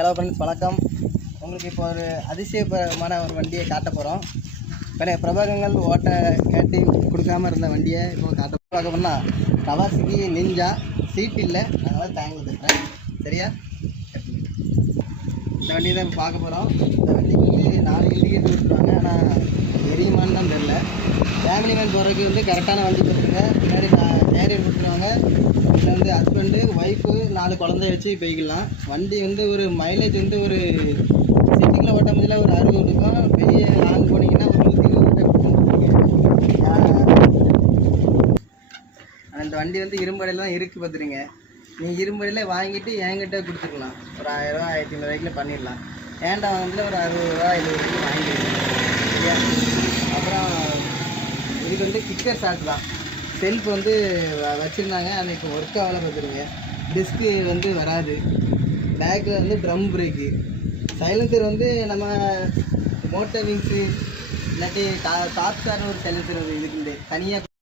Hello friends, வணக்கம். உங்களுக்கு இப்போ ஒரு அதிசயமான ஒரு வண்டியை காட்ட போகிறோம். பிரபலங்கள் ஓட்ட கேட்டு கொடுக்காமல் இருந்த வண்டியை இப்போ பார்க்க போனால் கவாசகி நிஞ்சா. சீட் இல்லை, அதனால் தேங்க் தட்டுறேன். சரியா? இந்த வண்டியை தான் இப்போ பார்க்க போகிறோம். இந்த வண்டிக்கு வந்து 4 இண்டிகேட்டர் கொடுத்துருவாங்க. ஆனால் எரியுமான்னு தான் தெரில. ஃபேமிலி மேன் போகிறதுக்கு வந்து கரெக்டான வண்டி கொடுத்துருங்க. முன்னாடி கேரியர் கொடுத்துருவாங்க. இதில் வந்து ஹஸ்பண்டு, ஒய்ஃபு, 4 குழந்தைய வச்சு போய்க்கலாம். வண்டி வந்து ஒரு மைலேஜ் வந்து ஒரு சிட்டிக்குள்ளே ஓட்ட முடியல ஒரு 60 இருக்கும். பெரிய லாங் போனீங்கன்னா ஒரு 120 அந்த வண்டி வந்து இரும்படையில் தான் இருக்குது பார்த்துருங்க. நீங்கள் இரும்படியில் வாங்கிட்டு என்கிட்ட கொடுத்துக்கலாம். ஒரு 1000 ரூபா 1500 பண்ணிடலாம். ஏன்டா வாங்கினா ஒரு 60 ரூபா 70 ரூபாய்க்கு வாங்கிடுங்க. சரியா? அப்புறம் இதுக்கு வந்து கிக்கர் ஷாக் தான். செல்ஃப் வந்து வச்சுருந்தாங்க, அது இப்போ ஒர்க் ஆகலை பார்த்துருங்க. டிஸ்க்கு வந்து வராது. பேக்கில் வந்து ட்ரம் பிரேக்கு. சைலன்சர் வந்து நம்ம மோட்டர் விங்ஸு இல்லாட்டி டாப் கார்னு ஒரு சைலன்சர் இதுக்கு தனியாக